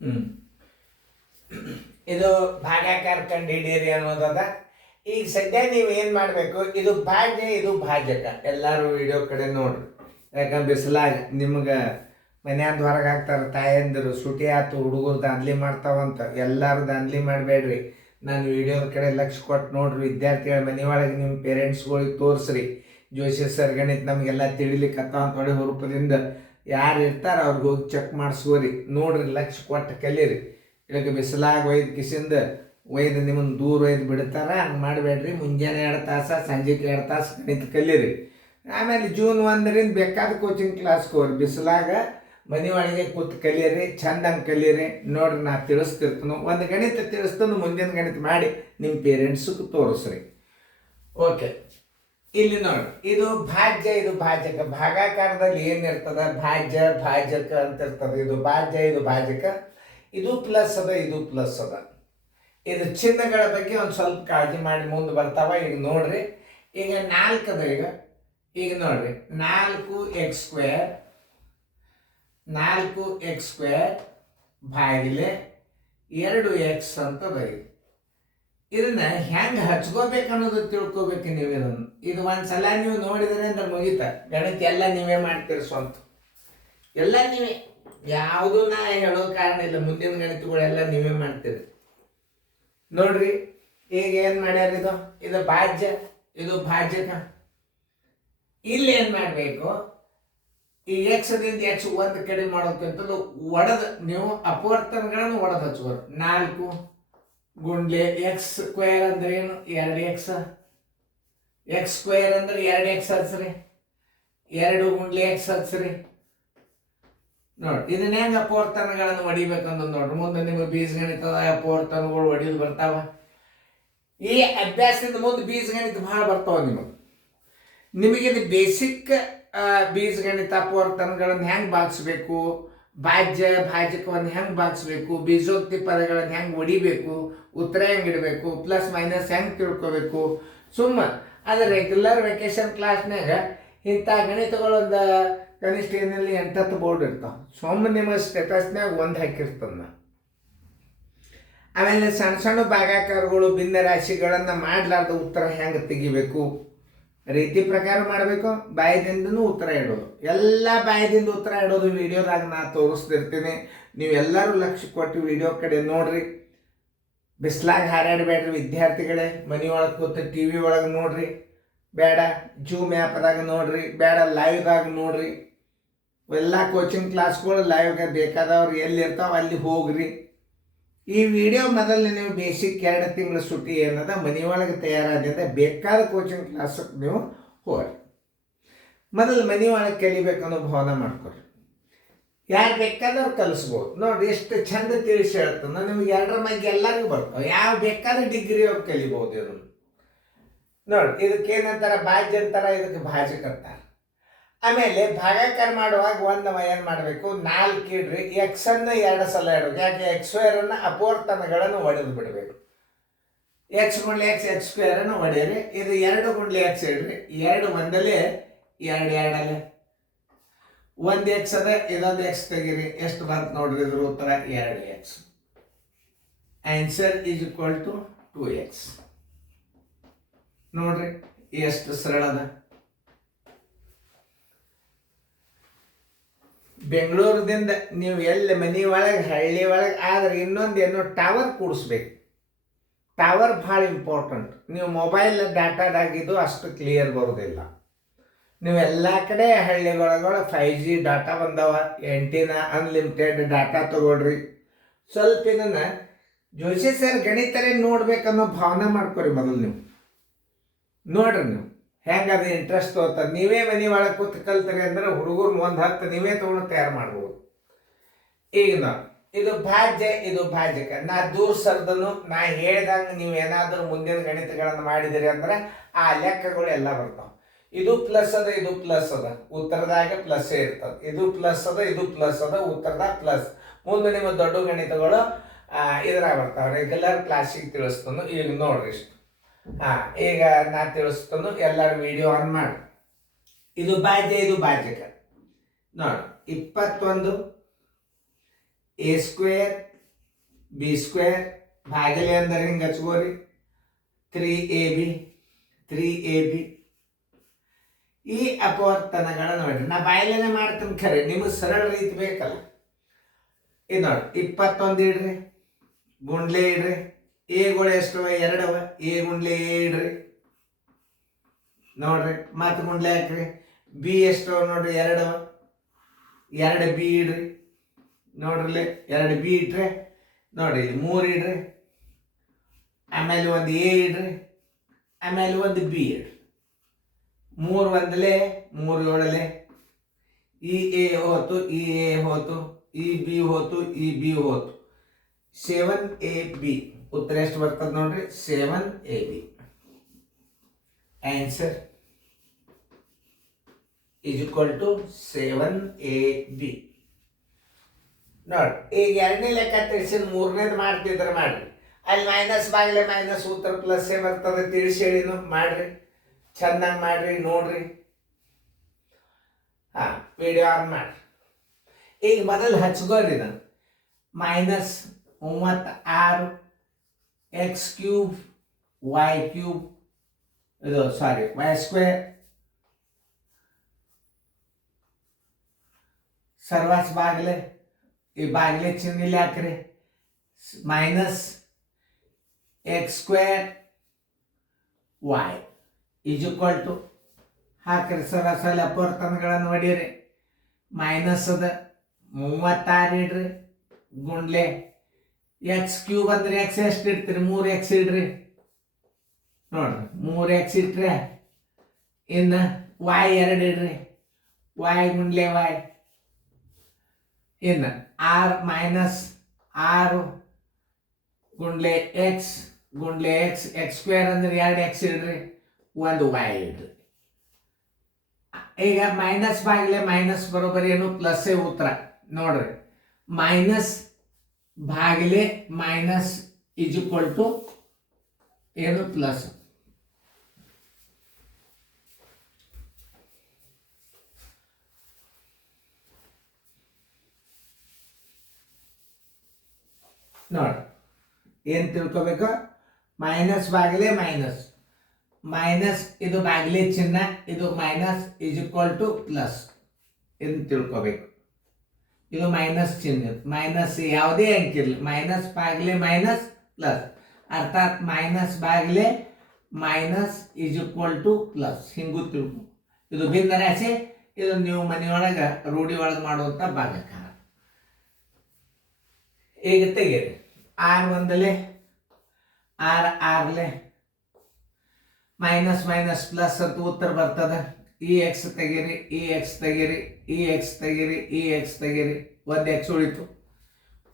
ಹ್ಮ್ ಇದು ಭಾಗಾಕಾರ ಕಂಡುಹಿಡಿಯಿರಿ ಅನ್ನೋದದ. ಈಗ ಸದ್ಯ ನೀವು ಏನು ಮಾಡಬೇಕು, ಇದು ಭಾಜ್ಯ ಇದು ಭಾಜಕ. ಎಲ್ಲರೂ ವಿಡಿಯೋ ಕಡೆ ನೋಡ್ರಿ. ಯಾಕಂದ್ರೆ ಬಿಸಿಲಾಗ ನಿಮ್ಗೆ ಮನ್ಯಾದ ಹೊರಗೆ ಹಾಕ್ತಾರೆ ತಾಯಂದಿರು, ಸುಟಿ ಆಯ್ತು ಹುಡುಗರು ದಾಂದ್ಲಿ ಮಾಡ್ತಾವಂತ. ಎಲ್ಲರೂ ದಾಂದ್ಲಿ ಮಾಡಬೇಡ್ರಿ. ನಾನು ವಿಡಿಯೋದ ಕಡೆ ಲಕ್ಷ್ಯ ಕೊಟ್ಟು ನೋಡ್ರಿ. ವಿದ್ಯಾರ್ಥಿಗಳ ಮನೆ ಒಳಗೆ ನಿಮ್ಮ ಪೇರೆಂಟ್ಸ್ಗಳಿಗೆ ತೋರಿಸ್ರಿ. ಜೋಶಿ ಸರ್ ಗಣಿತ ನಮಗೆಲ್ಲ ತಿಳಿಲಿಕ್ಕೆ ಅಂತ ನೋಡಿ ಹುರುಪದಿಂದ ಯಾರು ಇರ್ತಾರೆ ಅವ್ರಿಗೆ ಹೋಗಿ ಚೆಕ್ ಮಾಡಿಸ್ಕೋರಿ. ನೋಡ್ರಿ, ಲಕ್ಷ್ಯ ಕೊಟ್ಟು ಕಲೀರಿ. ಇದಕ್ಕೆ ಬಿಸಿಲಾಗ ಒಯ್ದು ಕಿಸಿಂದ ಒಯ್ದು ನಿಮ್ಮನ್ನು ದೂರ ಒಯ್ದು ಬಿಡ್ತಾರೆ. ಹಂಗೆ ಮಾಡಬೇಡ್ರಿ. ಮುಂಜಾನೆ 2 ತಾಸು, ಸಂಜೆಗೆ 2 ತಾಸು ಗಣಿತ ಕಲೀರಿ. ಆಮೇಲೆ ಜೂನ್ 1ರಿಂದ ಬೇಕಾದ ಕೋಚಿಂಗ್ ಕ್ಲಾಸ್ಗೆ ಹೋಗ್ರಿ. ಬಿಸಿಲಾಗ ಮನೆ ಒಳಗೆ ಕೂತು ಕಲೀರಿ, ಚಂದಂಗೆ ಕಲೀರಿ. ನೋಡ್ರಿ, ನಾ ತಿಳಿಸ್ತಿರ್ತೀನಿ. ಒಂದು ಗಣಿತ ತಿಳಿಸ್ತಾನು, ಮುಂದಿನ ಗಣಿತ ಮಾಡಿ ನಿಮ್ಮ ಪೇರೆಂಟ್ಸಿಗೆ ತೋರಿಸ್ರಿ. ಓಕೆ, ಇಲ್ಲಿ ನೋಡಿ, ಇದು ಭಾಜ್ಯ ಇದು ಭಾಜಕ. ಭಾಗಾಕಾರದಲ್ಲಿ ಏನಿರ್ತದ, ಭಾಜ್ಯ ಭಾಜಕ ಅಂತ ಇರ್ತದೆ. ಇದು ಭಾಜ್ಯ ಇದು ಭಾಜಕ. ಇದು ಪ್ಲಸ್ ಅದ, ಇದು ಪ್ಲಸ್ ಅದ. ಇದು ಚಿಹ್ನೆಗಳ ಬಗ್ಗೆ ಒಂದು ಸ್ವಲ್ಪ ಕಾಳಜಿ ಮಾಡಿ ಮುಂದೆ ಬರ್ತಾವ. ಈಗ ನೋಡ್ರಿ, ಈಗ 4 ಅದ. ಈಗ ನೋಡ್ರಿ, 4x², 4x² ಭಾಗಿಲೆ 2x ಅಂತದ. ಇದನ್ನ ಹೆಂಗೆ ಹಚ್ಕೋಬೇಕು ಅನ್ನೋದು ತಿಳ್ಕೊಬೇಕು ನೀವು. ಇದು ಒಂದ್ಸಲ ನೀವು ನೋಡಿದರೆ ಅಂದ್ರೆ ಮುಗಿತ. ಗಣಿತ ಎಲ್ಲ ನೀವೇ ಮಾಡ್ತೀರಿ ಸ್ವಂತ. ಎಲ್ಲ ನೀವೇ, ಯಾವುದೂ ನಾ ಹೇಳೋ ಕಾರಣ ಇಲ್ಲ. ಮುಂದಿನ ಗಣಿತಗಳೆಲ್ಲ ನೀವೇ ಮಾಡ್ತೀರಿ. ನೋಡ್ರಿ, ಈಗ ಏನು ಮಾಡ್ಯಾರ, ಇದು ಭಾಜ್ಯ ಇದು ಭಾಜ್ಯಕ. ಇಲ್ಲಿ ಏನು ಮಾಡಬೇಕು, ಈ ಎಕ್ಸದಿಂದ ಎಕ್ಸ್ ಒಂದು ಕಡೆ ಮಾಡೋಕ್ಕಿಂತಲೂ ಒಡೆದ ನೀವು ಅಪವರ್ತನಗಳನ್ನು ಒಡೆದು ಹಚ್ಕೋರು. 4 ಗುಂಡ್ಲೆ x² ಅಂದ್ರೆ ಏನು, 2x. x² ಅಂದ್ರೆ 2x ಹಚ್ಚ್ರಿ. 2 ಗುಂಡ್ಲೆ x ಹಚ್ಚ್ರಿ. ನೋಡಿ, ಇದನ್ನ ಹೆಂಗೆ ಅಪವರ್ತನಗಳನ್ನು ಹೊಡಿಬೇಕಂತ ನೋಡ್ರಿ. ಮುಂದೆ ನಿಮಗೆ ಬೀಜಗಣಿತದ ಅಪವರ್ತನಗಳು ಹೊಡಿಯೋದು ಬರ್ತಾವ. ಈ ಅಭ್ಯಾಸದಿಂದ ಮುಂದೆ ಬೀಜಗಣಿತ ಭಾಳ ಬರ್ತಾವ ನಿಮಗಿದು ಬೇಸಿಕ್ ಬೀಜಗಣಿತ ಅಪವರ್ತನಗಳನ್ನು ಹೆಂಗೆ ಭಾಗಿಸ್ಬೇಕು, ಭಾಜ್ಯ ಭಾಜಕವನ್ನು ಹೆಂಗೆ ಭಾಗಿಸ್ಬೇಕು, ಬೀಜೋಕ್ತಿ ಪದಗಳನ್ನು ಹೆಂಗೆ ಹೊಡಿಬೇಕು, ಉತ್ತರ ಹೆಂಗೆ ಇಡಬೇಕು, ಪ್ಲಸ್ ಮೈನಸ್ ಹೆಂಗೆ ತಿಳ್ಕೊಬೇಕು. ಅದು ರೆಗ್ಯುಲರ್ ವೆಕೇಶನ್ ಕ್ಲಾಸ್ನಾಗ ಇಂಥ ಗಣಿತಗಳೊಂದು ಕನಿಷ್ಠ ಏನಲ್ಲಿ 8-10 ಬೋರ್ಡ್ ಇರ್ತಾವೆ. ನಿಮಗೆ ಸ್ಟೇಟಸ್ನಾಗ ಒಂದು ಹಾಕಿರ್ತದ. ಆಮೇಲೆ ಸಣ್ಣ ಸಣ್ಣ ಭಾಗಾಕಾರಗಳು ಭಿನ್ನ ರಾಶಿಗಳನ್ನು ಮಾಡಲಾರ್ದ ಉತ್ತರ ಹೆಂಗೆ ತೆಗಿಬೇಕು, ರೀತಿ ಪ್ರಕಾರ ಮಾಡಬೇಕು. ಬಾಯದಿಂದನೂ ಉತ್ತರ ಇಡೋದು, ಎಲ್ಲ ಬಾಯದಿಂದ ಉತ್ತರ ಇಡೋದು ವಿಡಿಯೋದಾಗ ನಾ ತೋರಿಸ್ತಿರ್ತೀನಿ. ನೀವೆಲ್ಲರೂ ಲಕ್ಷ್ಯ ಕೊಟ್ಟು ವಿಡಿಯೋ ಕಡೆ ನೋಡ್ರಿ. ಬಿಸ್ಲಾಗ ಹಾರಾಡಬೇಡ್ರಿ ವಿದ್ಯಾರ್ಥಿಗಳೇ. ಮನೆ ಒಳಗೆ ಕೂತು TV ಒಳಗೆ ನೋಡ್ರಿ, ಬೇಡ ಜೂಮ್ ಆ್ಯಪ್ದಾಗ ನೋಡ್ರಿ, ಬೇಡ ಲೈವ್ದಾಗ ನೋಡ್ರಿ. ಎಲ್ಲ ಕೋಚಿಂಗ್ ಕ್ಲಾಸ್ಗಳು ಲೈವ್ಗೆ ಬೇಕಾದವ್ರು ಎಲ್ಲಿರ್ತಾವೆ ಅಲ್ಲಿ ಹೋಗ್ರಿ. ಈ ವಿಡಿಯೋ ಮೊದಲು ನೀವು ಬೇಸಿಕ್ 2 ತಿಂಗಳ ಸುಟ್ಟಿ ಏನದ ಮನೆಯೊಳಗೆ ತಯಾರಾಗಿದೆ, ಬೇಕಾದ ಕೋಚಿಂಗ್ ಕ್ಲಾಸಕ್ಕೆ ನೀವು ಹೋಗ್ರಿ. ಮೊದಲು ಮನೆಯೊಳಗೆ ಕಲಿಬೇಕನ್ನೋ ಭಾವನೆ ಮಾಡ್ಕೊರಿ. ಯಾರು ಬೇಕಾದವ್ರು ಕಲಿಸ್ಬೋದು. ನೋಡಿ, ಎಷ್ಟು ಚಂದ ತಿಳಿಸಿ ಹೇಳ್ತಾನೆ ನಿಮ್ಗೆ. 2ರ ಬಗ್ಗೆ ಎಲ್ಲರಿಗೂ ಬರ್ತಾವೆ. ಯಾವ ಬೇಕಾದ ಡಿಗ್ರಿ ಅವ್ರು ಕಲಿಬೋದು ಇದನ್ನು. ನೋಡಿ, ಇದಕ್ಕೇನಂತಾರೆ, ಭಾಜ್ಯ ಅಂತಾರೆ, ಇದಕ್ಕೆ ಭಾಜಕ ಅಂತಾರೆ. ಆಮೇಲೆ ಭಾಗಾಕಾರ ಮಾಡುವಾಗ ಒಂದು ಏನು ಮಾಡಬೇಕು, 4 ಇಡ್ರಿ. ಎಕ್ಸನ್ನು 2 ಸಲ ಇಡಬೇಕು. ಯಾಕೆ, x² ಅಪವರ್ತನಗಳನ್ನು ಹೊಡೆದು ಬಿಡಬೇಕು. x ಗುಂಡ್ಲೆ x, x² ಹೊಡೆಯಿರಿ. ಇದು 2 ಗುಂಡ್ಲೆ x ಇಡ್ರಿ. 2 ಒಂದಲೇ 2 2 1 x ಅದ, ಇದೊಂದು x ತೆಗೀರಿ. ಎಷ್ಟು ಬಂತು ನೋಡ್ರಿ, ಇದ್ರ ಉತ್ತರ 2x. Answer is equal to 2x. ನೋಡ್ರಿ ಎಷ್ಟು ಸರಳದ. ಬೆಂಗಳೂರದಿಂದ ನೀವು ಎಲ್ಲಿ ಮನೆ ಒಳಗೆ ಹಳ್ಳಿ ಒಳಗೆ ಆದ್ರೆ ಇನ್ನೊಂದೇನು ಟವರ್ ಕೂಡಿಸ್ಬೇಕು. ಟವರ್ ಭಾಳ ಇಂಪಾರ್ಟೆಂಟ್. ನೀವು ಮೊಬೈಲ್ ಡಾಟಾದಾಗಿದ್ದು ಅಷ್ಟು ಕ್ಲಿಯರ್ ಬರೋದಿಲ್ಲ. ನೀವು ಎಲ್ಲ ಕಡೆ ಹಳ್ಳಿಗಳೊಳಗೆ 5G ಡಾಟಾ ಬಂದವ, ಎಂಟಿನ ಅನ್ಲಿಮಿಟೆಡ್ ಡಾಟಾ ತಗೊಳ್ರಿ. ಸ್ವಲ್ಪ ಇದನ್ನು ಜೋಶಿ ಸರ್ ಗಣಿತರೇ ನೋಡ್ಬೇಕನ್ನೋ ಭಾವನೆ ಮಾಡ್ಕೊರಿ. ಮೊದಲು ನೀವು ನೋಡ್ರಿ, ನೀವು ಹೆಂಗೆ ಅದು ಇಂಟ್ರೆಸ್ಟ್ ತಗೋತಾರೆ. ನೀವೇ ಮನೆ ಒಳಗೆ ಕೂತು ಕಲ್ತೀರಿ ಅಂದ್ರೆ ಹುಡುಗರು 1-10 ನೀವೇ ತೊಗೊಂಡು ತಯಾರು ಮಾಡ್ಬೋದು. ಈಗ ನಾವು ಇದು ಭಾಜ್ಯ ಇದು ಭಾಜಕ. ನಾ ದೂರ ಸರ್ದನು ನಾ ಹೇಳ್ದಂಗೆ ನೀವು ಏನಾದರೂ ಮುಂದಿನ ಗಣಿತಗಳನ್ನು ಮಾಡಿದಿರಿ ಅಂದ್ರೆ ಆ ಲೆಕ್ಕಗಳು ಎಲ್ಲ ಬರ್ತಾವೆ. ಇದು ಪ್ಲಸ್ ಅದ, ಇದು ಪ್ಲಸ್ ಅದ, ಉತ್ತರದಾಗ ಪ್ಲಸ್ ಇರ್ತದೆ. ಇದು ಪ್ಲಸ್ ಅದ, ಇದು ಪ್ಲಸ್ ಅದ, ಉತ್ತರದಾಗ ಪ್ಲಸ್. ಮುಂದೆ ನಿಮ್ಮ ದೊಡ್ಡ ಗಣಿತಗಳು ಇದ್ರಾಗ ಬರ್ತಾವೆ. ರೆಗ್ಯುಲರ್ ಕ್ಲಾಸಿಗೆ ತಿಳಿಸ್ತಾನು. ಈಗ ನೋಡ್ರಿ ಇಷ್ಟು. ಈಗ ನಾ ತಿಳಿಸ್ತಾನು. ಎಲ್ಲರೂ ವಿಡಿಯೋ ಆನ್ ಮಾಡಿ. ಇದು ಭಾಜ್ಯ ಇದು ಭಾಜಕ. ನೋಡಿ, 21 ಎ ಸ್ಕ್ವೇರ್ ಬಿ ಸ್ಕ್ವೇರ್ ಭಾಗಿಲೆ ಅಂದ್ರೆ ಹಿಂಗೆ ಹಚ್ಕೋರಿ 3ab 3ab. ಈ ಅಪವರ್ತನಗಳ ನೋಡ್ರಿ, ನಾ ಬಾಯಲೇನೆ ಮಾಡ್ತೀನಿ ಖರೆ, ನಿಮಗೆ ಸರಳ ರೀತಿ ಬೇಕಲ್ಲ. ಇದು ನೋಡಿ 21 ಇಡ್ರಿ, ಗುಂಡ್ಲೆ ಇಡ್ರಿ, ಎಗಳು ಎಷ್ಟವ 2 ಅವ, ಎ ಗುಂಡ್ಲೆ ಎ ಇಡ್ರಿ ನೋಡ್ರಿ, ಮತ್ತೆ ಗುಂಡ್ಲೆ ಹಾಕ್ರಿ. ಬಿ ಎಷ್ಟವ ನೋಡ್ರಿ 2 ಅವ, 2 ಬಿ ಇಡ್ರಿ ನೋಡ್ರಿ, 2 ಬಿ ಇಟ್ರೆ ನೋಡ್ರಿ ಇಲ್ಲಿ 3 ಇಡ್ರಿ, ಆಮೇಲೆ ಒಂದು ಎ ಇಡ್ರಿ, ಆಮೇಲೆ ಒಂದು ಬಿ ಇಡ್ರಿ. 3 ಒಂದಲೇ 3 ಏಳಲೆ, ಈ ಎ ಹೋತು, ಈ ಎ ಹೋತು, ಈ ಬಿ ಹೋತು, ಈ ಬಿ ಹೋತು, 7ab. ಉತ್ತರ ಎಷ್ಟು ಬರ್ತದೆ ನೋಡ್ರಿ, 7ab. Answer is equal to 7ab. ನೋಡಿ, ಈಗ ಎರಡನೇ ಲೆಕ್ಕ ತಿಳಿಸಿದ ಮೂರನೇದು ಮಾಡ್ತಿದ್ರೆ ಮಾಡ್ರಿ. ಅಲ್ಲಿ ಮೈನಸ್ ಬಾಗಿಲೆ ಮೈನಸ್ ಉತ್ತರ ಪ್ಲಸ್ ಬರ್ತದೆ, ತಿಳಿಸಿ ಹೇಳಿನು ಮಾಡ್ರಿ, ಚೆನ್ನಾಗಿ ಮಾಡ್ರಿ, ನೋಡ್ರಿ. ವಿಡಿಯೋ ಆನ್ ಮಾಡ್ರಿ. ಈಗ ಮೊದಲು ಹಚ್ಕೋರಿ ನಾನು -36 x³ y³ ಇದು ಸಾರಿ y² ಸರ್ವಾಸ್ ಬಾಗಿಲೆ, ಈ ಬಾಗಿಲೆ ಚಿಹ್ನೆ ಹಾಕ್ರಿ, -x² y is equal to ಹಾಕ್ರಿ. ಸರಾಸರಿ ಅಪವರ್ತನಗಳನ್ನು ಹೊಡೀರಿ. ಮೈನಸ್ ಅದ 36 ಇಡ್ರಿ, ಗುಂಡ್ಲೆ x³ ಅಂದ್ರೆ ಎಕ್ಸ್ ಎಷ್ಟು ಇಡ್ತೀರಿ, 3x ಇಡ್ರಿ ನೋಡ್ರಿ, 3x ಇಟ್ರೆ ಇನ್ನು y 2 ಇಡ್ರಿ, y ಗುಂಡ್ಲೆ y, ಇನ್ನು -6 ಗುಂಡ್ಲೆ x ಗುಂಡ್ಲೆ x, x² ಅಂದ್ರೆ 2x ಇಡ್ರಿ, ಒಂದು y ಇಡ್ರಿ. ಈಗ ಮೈನಸ್ ಬಾಗಿಲೆ ಮೈನಸ್ ಬರೋಬರಿ ಏನು ಪ್ಲಸ್ ಉತ್ತರ ನೋಡ್ರಿ. ಮೈನಸ್ ಭಾಗಿಲೆ ಮೈನಸ್ ಈಸ್ ಈಕ್ವಲ್ ಟು ಏನು ಪ್ಲಸ್. ನೋಡಿ ಏನ್ ತಿಳ್ಕೊಬೇಕು, ಮೈನಸ್ ಬಾಗಿಲೆ ಮೈನಸ್, ಮೈನಸ್ ಇದು ಬಾಗಿಲೆ ಚಿಹ್ನ, ಇದು minus is equal to plus ಎಂದು ತಿಳ್ಕೊಬೇಕು. ಇದು ಮೈನಸ್ ಚಿಹ್ನೆ, ಮೈನಸ್ ಯಾವುದೇ ಅಂಕಿರಲಿ, ಮೈನಸ್ ಬಾಗಿಲೆ ಮೈನಸ್ ಪ್ಲಸ್, ಅರ್ಥಾತ್ ಮೈನಸ್ ಬಾಗಿಲೆ minus is equal to plus, ಹಿಂಗೂ ತಿಳ್ಕೊ. ಇದು ಭಿನ್ನ ರಾಶಿ, ಇದು ನೀವು ಮನೆಯೊಳಗೆ ರೂಢಿ ಒಳಗೆ ಮಾಡುವಂಥ ಭಾಗಕಾರ. ಈಗ ತೆಗೀರಿ, 6 ಒಂದಲೆ 6 6ಲೆ ಮೈನಸ್ ಮೈನಸ್ ಪ್ಲಸ್ ಅಂತ ಉತ್ತರ ಬರ್ತದೆ. ಈ ಎಕ್ಸ್ ತೆಗೀರಿ, ಈ ಎಕ್ಸ್ ತೆಗೀರಿ, ಈ ಎಕ್ಸ್ ತೆಗೀರಿ, ಈ ಎಕ್ಸ್ ತೆಗೀರಿ, ಒಂದು ಎಕ್ಸ್ ಉಳಿತು,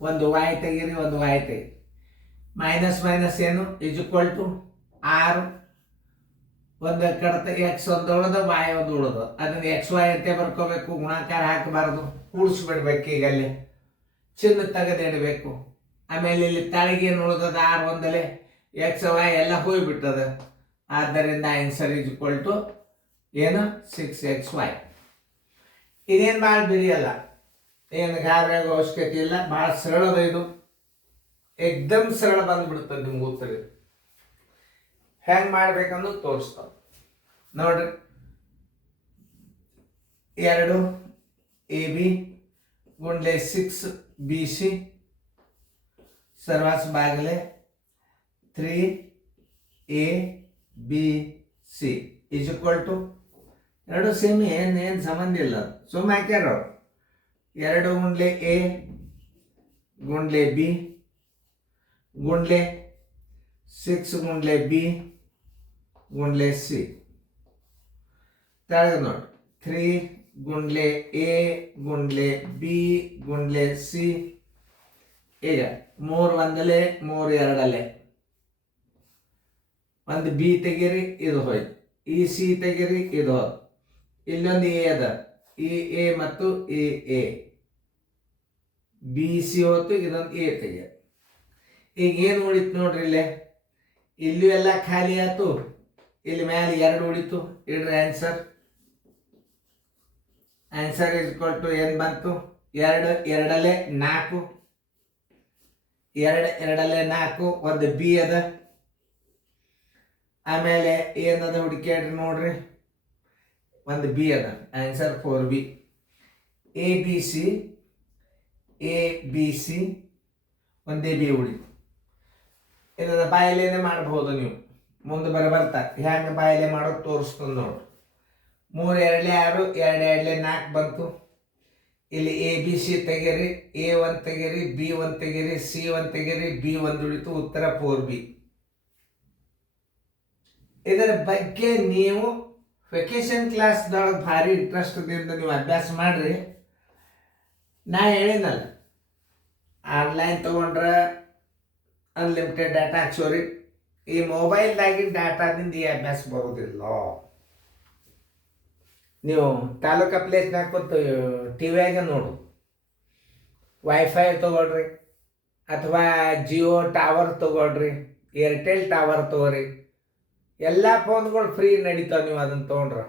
ಒಂದು y ತೆಗೀರಿ, ಒಂದು y ತೆಗೀರಿ. ಮೈನಸ್ ಮೈನಸ್ ಏನು ಈಸ್ ಈಕ್ವಲ್ ಟು 6, ಒಂದು ಕಡತ ಎಕ್ಸ್ ಒಂದು ಉಳಿದ y ಒಂದು ಉಳಿದ, ಅದನ್ನ XY ಅಂತ ಬರ್ಕೋಬೇಕು, ಗುಣಾಕಾರ ಹಾಕಬಾರ್ದು, ಕೂಡಿಸ್ಬಿಡ್ಬೇಕು. ಈಗ ಅಲ್ಲಿ ಚಿನ್ನ ತೆಗೆದಿಡಬೇಕು. ಆಮೇಲೆ ಇಲ್ಲಿ ತಳಗೇನು ಉಳಿದದ 6 ಒಂದಲೆ XY ಎಲ್ಲ ಹೋಗ್ಬಿಟ್ಟದ. ಆದ್ದರಿಂದ ಆನ್ಸರ್ ಈಸ್ ಈಕ್ವಲ್ ಟು ಏನು 6xy. ಇದೇನು ಭಾಳ ಬಿರಿಯಲ್ಲ, ಏನು ಗಾಬರಿ ಆಗೋ ಅವಶ್ಯಕತೆ ಇಲ್ಲ, ಭಾಳ ಸರಳದ ಇದು, ಏಕ್ದಮ್ ಸರಳ ಬಂದ್ಬಿಡ್ತದೆ ನಿಮ್ಗೆ ಉತ್ತರ. ಹೆಂಗೆ ಮಾಡ್ಬೇಕನ್ನೋದು ತೋರಿಸ್ತಾವ ನೋಡ್ರಿ. 2 AB ಗುಂಡ್ಲೆ 6 BC ಸರ್ವಾಸ್ ಬಾಗಿಲೆ 3ABC ಈಸ್ ಈಕ್ವಲ್ ಟು, ಎರಡು ಸೇಮ್, ಏನು ಸಂಬಂಧ ಇಲ್ಲ, ಸುಮ್ಮನೆ ಹಾಕ್ಯಾರ. 2 ಗುಂಡ್ಲೆ A ಗುಂಡ್ಲೆ B ಗುಂಡ್ಲೆ 6 ಗುಂಡ್ಲೆ B ಗುಂಡ್ಲೆ C. ತೆಳಗೆ ನೋಡಿ 3 ಗುಂಡ್ಲೆ A ಗುಂಡ್ಲೆ B ಗುಂಡ್ಲೆ C. ಈಗ 3 ಒಂದಲೆ 3 ಎರಡಲೆ, ಒಂದು ಬಿ ತೆಗೀರಿ, ಇದು ಹೋಯ್ತು, ಈ ಸಿ ತೆಗೀರಿ, ಇದು ಹೋಯ್ತು, ಇಲ್ಲೊಂದು ಎ ಅದ, ಈ ಎ ಮತ್ತು ಈ ಎ, ಬಿ ಸಿ ಹೋಯ್ತು, ಇದೊಂದು ಎ ತೆಗಿಯ. ಈಗ ಏನು ಉಳಿತು ನೋಡ್ರಿ, ಇಲ್ಲೂ ಎಲ್ಲ ಖಾಲಿ ಆಯ್ತು, ಇಲ್ಲಿ ಮೇಲೆ 2 ಉಳಿತು. ಇಡ್ರಿ answer. Answer is equal to ಏನು ಬಂತು, 2 ಎರಡಲೆ 4, ಎರಡಲ್ಲೇ 4 ಒಂದು ಬಿ ಅದ. ಆಮೇಲೆ ಏನದ ಹುಡುಕ್ಯಾಡ್ರಿ ನೋಡ್ರಿ, ಒಂದು ಬಿ ಅದ. Answer 4B. A B C ಒಂದೇ ಬಿ ಉಳಿತು. ಇದನ್ನು ಬಾಯಲೇನೆ ಮಾಡ್ಬೋದು ನೀವು, ಮುಂದೆ ಬರ್ತಾ ಹ್ಯಾಂಗೆ ಬಾಯಲೆ ಮಾಡೋದು ತೋರಿಸ್ಕೊಂಡು ನೋಡ್ರಿ. 3 2 6 2 2 4 ಬಂತು. ಇಲ್ಲಿ ABC ತೆಗೀರಿ, A1 ತೆಗೀರಿ, B1 ತೆಗೀರಿ, C1 ತೆಗೀರಿ, B1 ಉಳಿತು. ಉತ್ತರ 4B. ಇದರ ಬಗ್ಗೆ ನೀವು ವೆಕೇಶನ್ ಕ್ಲಾಸ್ದೊಳಗೆ ಭಾರಿ ಇಂಟ್ರೆಸ್ಟ್ದಿಂದ ನೀವು ಅಭ್ಯಾಸ ಮಾಡ್ರಿ. ನಾ ಹೇಳಿನಲ್ಲ, ಆನ್ಲೈನ್ ತೊಗೊಂಡ್ರೆ ಅನ್ಲಿಮಿಟೆಡ್ ಡಾಟಾ ಹಾಕ್ಸೋರಿ. ಈ ಮೊಬೈಲ್ದಾಗಿನ ಡಾಟಾದಿಂದ ಈ ಅಭ್ಯಾಸ ಬರೋದಿಲ್ಲ. ನೀವು ತಾಲೂಕು ಪ್ಲೇಸ್ನಾಗ ಕೂತು ಟಿವಿಯಾಗ ನೋಡು, ವೈಫೈ ತೊಗೊಳ್ರಿ, ಅಥವಾ ಜಿಯೋ ಟವರ್ ತೊಗೊಳ್ರಿ, ಏರ್ಟೆಲ್ ಟವರ್ ತೊಗೊರಿ. ಎಲ್ಲ ಫೋನ್ಗಳು ಫ್ರೀ ನಡೀತಾವೆ ನೀವು ಅದನ್ನು ತೊಗೊಂಡ್ರೆ.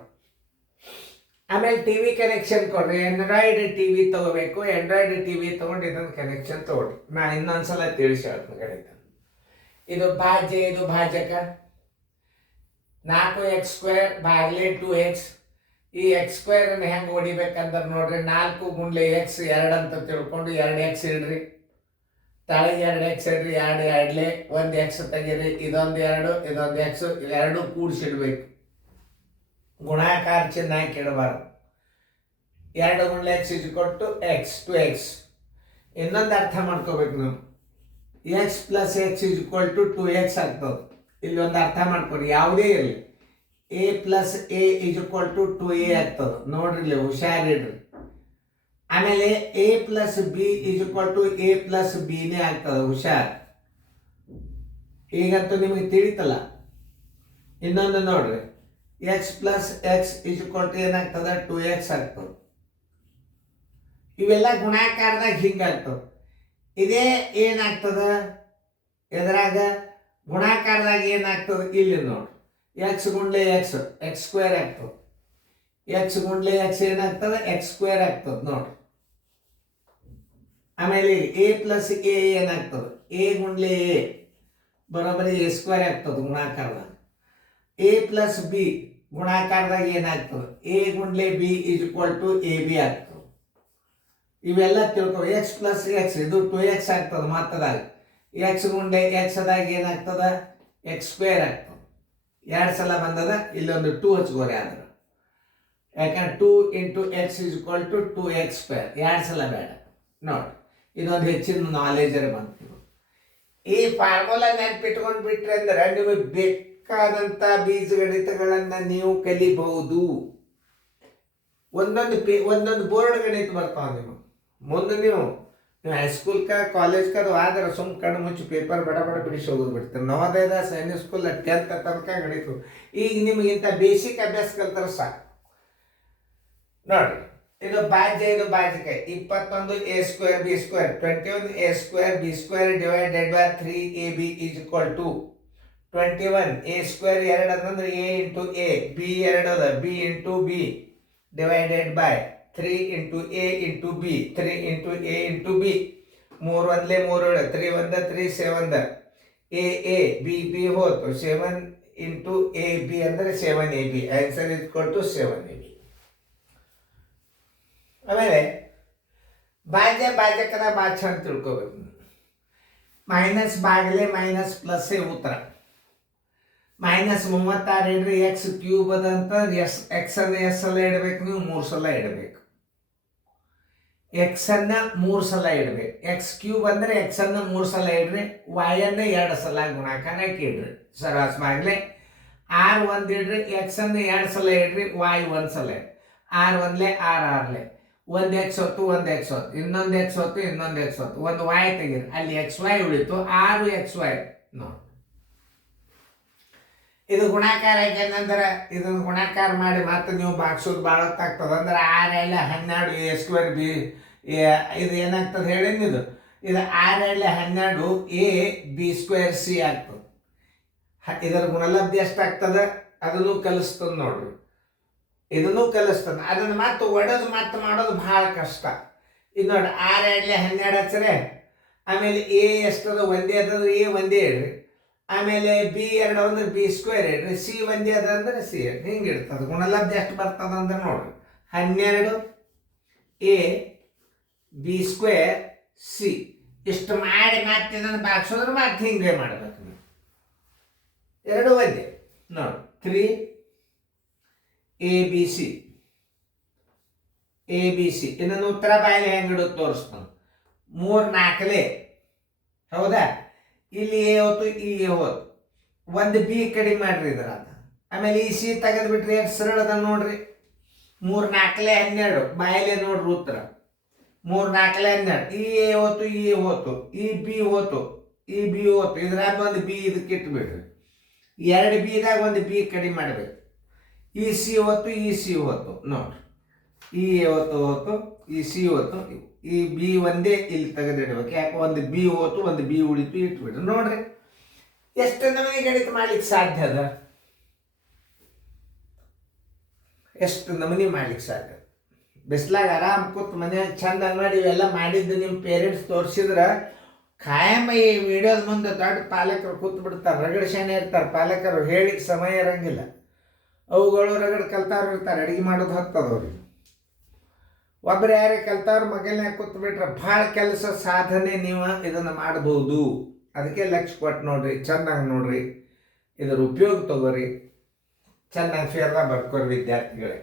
ಆಮೇಲೆ ಟಿ ವಿ ಕನೆಕ್ಷನ್ ಕೊಡ್ರಿ. ಆಂಡ್ರಾಯ್ಡ್ ಟಿ ವಿ ತೊಗೋಬೇಕು, ಆಂಡ್ರಾಯ್ಡ್ ಟಿ ವಿ ತೊಗೊಂಡು ಇದನ್ನು ಕನೆಕ್ಷನ್ ತೊಗೊಳ್ರಿ. ನಾ ಇನ್ನೊಂದ್ಸಲ ತಿಳಿಸಿ ಹೇಳ್ತೀನಿ ಗಣಿತ. ಇದು ಭಾಜ್ಯ, ಇದು ಭಾಜಕ. 4x² ಭಾಗಲೆ 2x. ಈ x² ಅನ್ನು ಹೆಂಗೆ ಹೊಡಿಬೇಕಂದ್ರೆ ನೋಡ್ರಿ, 4 ಗುಂಡ್ಲೆ x 2 ಅಂತ ತಿಳ್ಕೊಂಡು 2x ಇಡ್ರಿ. ತಳಗೆ 2x ಇಡ್ರಿ, 2 2 1 x ತೆಗೀರಿ. ಇದೊಂದು 2 ಇದೊಂದು x, ಎರಡು ಕೂಡಿಸಿಡ್ಬೇಕು. ಗುಣಾಕಾರ ಚಿಹ್ನೆ ಹಾಕಿ ಇಡಬಾರ್ದು. 2 ಗುಂಡ್ಲೆ x ಕೊಟ್ಟು x 2x. ಇನ್ನೊಂದು ಅರ್ಥ ಮಾಡ್ಕೋಬೇಕು ನೀವು, x + x = 2x ಆಗ್ತದೆ. ಇಲ್ಲಿ ಒಂದು ಅರ್ಥ ಮಾಡ್ಕೊಡಿ, ಯಾವುದೇ ಇರಲಿ a + a = 2a ಆಗ್ತದೆ. ನೋಡ್ರಿ ಇಲ್ಲಿ ಹುಷಾರಿಡ್ರಿ. ಆಮೇಲೆ a + b = a + b ಆಗ್ತದೆ. ಹುಷಾರ್, ಈಗಂತೂ ನಿಮಗೆ ತಿಳಿತಲ್ಲ. ಇನ್ನೊಂದು ನೋಡ್ರಿ, x + x = ಏನಾಗ್ತದೆ, 2x ಆಗ್ತದೆ. ಇವೆಲ್ಲ ಗುಣಾಕಾರದಾಗ ಹಿಂಗಾಗ್ತವೆ. ಇದೇ ಏನಾಗ್ತದ ಎದ್ರಾಗ ಗುಣಾಕಾರದಾಗ ಏನಾಗ್ತದೆ, ಇಲ್ಲಿ ನೋಡಿ, x ಗುಂಡ್ಲೆ x x² ಆಗ್ತದೆ. x ಗುಂಡ್ಲೆ x ಏನಾಗ್ತದೆ, x² ಆಗ್ತದೆ ನೋಡಿ. ಆಮೇಲೆ a + a ಏನಾಗ್ತದೆ, a ಗುಂಡ್ಲೆ a ಬರೋಬ್ಬರಿ a² ಆಗ್ತದೆ ಗುಣಾಕಾರದಾಗ. a + b ಗುಣಾಕಾರದಾಗ ಏನಾಗ್ತದೆ, a ಗುಂಡ್ಲೆ b = ab ಆಗ್ತದೆ. ಇವೆಲ್ಲ ತಿಳ್ಕೊ. x + x ಇದು 2x ಆಗ್ತದೆ ಮತ್ತದಾಗ. x ಗುಂಡ್ಲೆ x ಅದಾಗ ಏನಾಗ್ತದ, x² ಆಗ್ತದೆ. 2 ಸಲ ಬಂದದ, ಇಲ್ಲೊಂದು 2 ಹಚ್ಕೋರಿ. ಆದ್ರೆ ಯಾಕಂದ್ರೆ 2 × x = 2x². 2 ಸಲ ಬೇಡ ನೋಡಿ. ಇದೊಂದು ಹೆಚ್ಚಿನ ನಾಲೆಜರೇ ಬಂತು. ಈ ಫಾರ್ಮುಲಾ ನೆನ್ಪಿಟ್ಕೊಂಡು ಬಿಟ್ರೆ ಅಂದ್ರೆ ನಿಮಗೆ ಬೇಕಾದಂಥ ಬೀಜಗಣಿತಗಳನ್ನು ನೀವು ಕಲಿಬಹುದು. ಒಂದೊಂದು ಬೋರ್ಡ್ ಗಣಿತ ಬರ್ತಾವ ನಿಮಗೆ ಮುಂದೆ. ನೀವು ಹೈಸ್ಕೂಲ್ಕ ಕಾಲೇಜ್ಕ ಅದು ಆದ್ರೆ ಕಣ್ಣು ಮುಚ್ಚಿ ಪೇಪರ್ ಬಡ ಬಿಡಿಸಿ ಹೋಗೋದು ಬಿಡ್ತಾರೆ. ನವೋದಯದ ಸೈನಿಕ್ ಸ್ಕೂಲ್ 10th ತನಕ ಗಣಿತು. ಈಗ ನಿಮಗೆ ಇಂಥ ಬೇಸಿಕ್ ಅಭ್ಯಾಸ ಕಲ್ತಾರೆ ಸಾಕು. ನೋಡ್ರಿ, ಇದು ಭಾಜ್ಯ, ಇದು ಭಾಜಕ. 21 a² b² 21 a² b² divided by 3ab = 21 a² 2 ಅಂತಂದ್ರೆ a × a, b 2 ಅದ, b × b divided by 3 × a × b 3 × a × b. 3 1 3 3 1 3 7 a b b ಹೋತು 7 × a b ಅಂದರೆ 7ab. Answer = 7ab. ಆಮೇಲೆ ಭಾಜಕದ ಭಾಷೆ ಅಂತ ತಿಳ್ಕೊಬೇಕು. ಮೈನಸ್ ಬಾಗಲೆ ಮೈನಸ್ ಪ್ಲಸ್ ಉತ್ತರ. -36 ಇಡ್ರಿ, x³ ಅದಂತ x ಅನ್ನ s ಸಲ ಇಡಬೇಕು ನೀವು, 3 ಸಲ ಇಡಬೇಕು. x ಅನ್ನ 3 ಸಲ ಇಡಬೇಕು. x³ ಅಂದ್ರೆ x ಅನ್ನ 3 ಸಲ ಇಡ್ರಿ, y ಅನ್ನ 2 ಸಲ ಗುಣಾಕಾರ ಇಡ್ರಿ. ಸರಾಸ್ ಬಾಗ್ಲೆ 6 1 ಇಡ್ರಿ, x ಅನ್ನ 2 ಸಲ ಇಡ್ರಿ, y 1 ಸಲ. 6 1 6 1 x ಹೊತ್ತು 1 x ಹೊತ್ತು, ಇನ್ನೊಂದು x ಹೊತ್ತು ಇನ್ನೊಂದು x ಹೊತ್ತು, ಒಂದು y ತೆಗೀರಿ, ಅಲ್ಲಿ xy ಉಳಿತು. 6 xy ನೋಡಿ. ಇದು ಗುಣಾಕಾರ ಯಾಕೆಂದ್ರೆ ಇದನ್ನು ಗುಣಾಕಾರ ಮಾಡಿ ಮತ್ತೆ ನೀವು ಬಾಕ್ಸೋದು ಭಾಳ ಹೊತ್ತಾಗ್ತದೆ. ಅಂದ್ರೆ 6 2 12 a² b ಇದು ಏನಾಗ್ತದೆ ಹೇಳಿ. ಇದು 6 2 12 a b² c ಆಗ್ತದೆ. ಇದರ ಗುಣಲಬ್ಧಿ ಎಷ್ಟಾಗ್ತದೆ ಅದನ್ನು ಕಲಿಸ್ತದೆ ನೋಡ್ರಿ. ಇದನ್ನು ಕಲಿಸ್ತದೆ. ಅದನ್ನು ಮತ್ತೆ ಒಡೆದು ಮತ್ತೆ ಮಾಡೋದು ಭಾಳ ಕಷ್ಟ. ಇದು ನೋಡಿ, 6 2 12 ಹಚ್ರೆ ಆಮೇಲೆ ಎ ಎಷ್ಟದ ಒಂದೇ ಅದಂದ್ರೆ ಎ ಒಂದೇ ಇಡ್ರಿ. ಆಮೇಲೆ ಬಿ 2 ಅಂದ್ರೆ ಬಿ ಸ್ಕ್ವೇರ್ ಇಡ್ರಿ. ಸಿ ಒಂದೇ ಅದ ಅಂದ್ರೆ ಸಿ ಇಡ್ರಿ. ಹಿಂಗೆ ಇರ್ತದೆ. ಗುಣಲಬ್ಧ ಎಷ್ಟು ಬರ್ತದ ಅಂದ್ರೆ ನೋಡ್ರಿ, 12 ಎ ಬಿ ಸ್ಕ್ವೇರ್ ಸಿ. ಇಷ್ಟು ಮಾಡಿ ಮತ್ತೆ ಇದನ್ನು ಬಾಗಿಸೋದ್ರೆ ಮತ್ತೆ ಹಿಂಗೆ ಮಾಡ್ಬೇಕು ನೀವು. ಎರಡು ಒಂದೇ ನೋಡಿ. 3 A B C A B C. ಇನ್ನೊಂದು ಉತ್ತರ ಬಾಯಲ್ಲಿ ಹೆಂಗಿಡುತ್ತೆ ತೋರಿಸ್ತಾನೆ. 3 4 ಹೌದಾ. ಇಲ್ಲಿ ಎ ಹೋತು, ಈ ಎ ಹೋತು, ಒಂದು ಬಿ ಕಡಿಮೆ ಮಾಡ್ರಿ ಇದ್ರ ಅಂತ. ಆಮೇಲೆ ಈ ಸಿ ತೆಗೆದು ಬಿಟ್ರಿ, ಎಷ್ಟು ಸರಳ ಅದ ನೋಡ್ರಿ. 3 4 12 ಬಾಯಲ್ಲೇ ನೋಡ್ರಿ ಉತ್ತರ. 3 4 12. ಈ ಎ ಹೋತು, ಈ ಎ ಹೋತು, ಈ ಬಿ ಹೋತು, ಈ ಬಿ ಹೋತು. ಇದ್ರಾಗ ಒಂದು ಬಿ ಇದಕ್ಕೆ ಇಟ್ಬಿಡ್ರಿ. 2 ಬಿದಾಗ ಒಂದು ಬಿ ಕಡಿಮೆ ಮಾಡ್ಬೇಕು. ಈ ಸಿ ಹೋತು, ಈ ಸಿ ಹೋತು ನೋಡ್ರಿ. ಈ ಎ ಹೋತು, ಈ ಸಿ ಹೋತು, ಈ ಬಿ ಒಂದೇ ಇಲ್ಲಿ ತೆಗೆದಿಡ್ಬೇಕು. ಯಾಕೆ ಒಂದು ಬಿ ಹೋತು, ಒಂದು ಬಿ ಉಳಿತು, ಇಟ್ಬಿಡ್ರಿ. ನೋಡ್ರಿ ಎಷ್ಟು ನಮಗೆ ಗಣಿತ ಮಾಡ್ಲಿಕ್ಕೆ ಸಾಧ್ಯ ಅದ, ಎಷ್ಟು ನಮೂನಿ ಮಾಡ್ಲಿಕ್ಕೆ ಸಾಧ್ಯ. ಬಿಸ್ಲಾಗ ಆರಾಮ್ ಕೂತ್ ಮನ್ಯಾಗ ಚಂದ ಮಾಡಿ ಇವೆಲ್ಲ ಮಾಡಿದ್ದು ನಿಮ್ಮ ಪೇರೆಂಟ್ಸ್ ತೋರಿಸಿದ್ರೆ ಖಾಯಂ ಈ ವಿಡಿಯೋದ ಮುಂದೆ ದೊಡ್ಡ ಪಾಲಕರು ಕೂತ್ ಬಿಡ್ತಾರೆ. ರಗಡ ಶಾನೆ ಇರ್ತಾರೆ ಪಾಲಕರು, ಹೇಳಿಕ್ಕೆ ಸಮಯ ಇರಂಗಿಲ್ಲ. ಅವುಗಳು ರಗಡ ಕಲ್ತಾವ್ರು ಇರ್ತಾರೆ, ಅಡುಗೆ ಮಾಡೋದು ಹತ್ತದವ್ರಿಗೆ. ಒಬ್ಬರು ಯಾರೇ ಕಲ್ತಾವ್ರು ಮಗಲ್ನಾಗ ಕೂತ್ ಬಿಟ್ರೆ ಭಾಳ ಕೆಲಸ ಸಾಧನೆ ನೀವು ಇದನ್ನು ಮಾಡ್ಬೋದು. ಅದಕ್ಕೆ ಲಕ್ಷ್ಯ ಕೊಟ್ಟು ನೋಡ್ರಿ, ಚೆನ್ನಾಗಿ ನೋಡ್ರಿ, ಇದ್ರ ಉಪಯೋಗ ತಗೋರಿ, ಚೆನ್ನಾಗಿ ಫೇರ್ದಾಗ ಬರ್ಕೋರಿ ವಿದ್ಯಾರ್ಥಿಗಳೇ.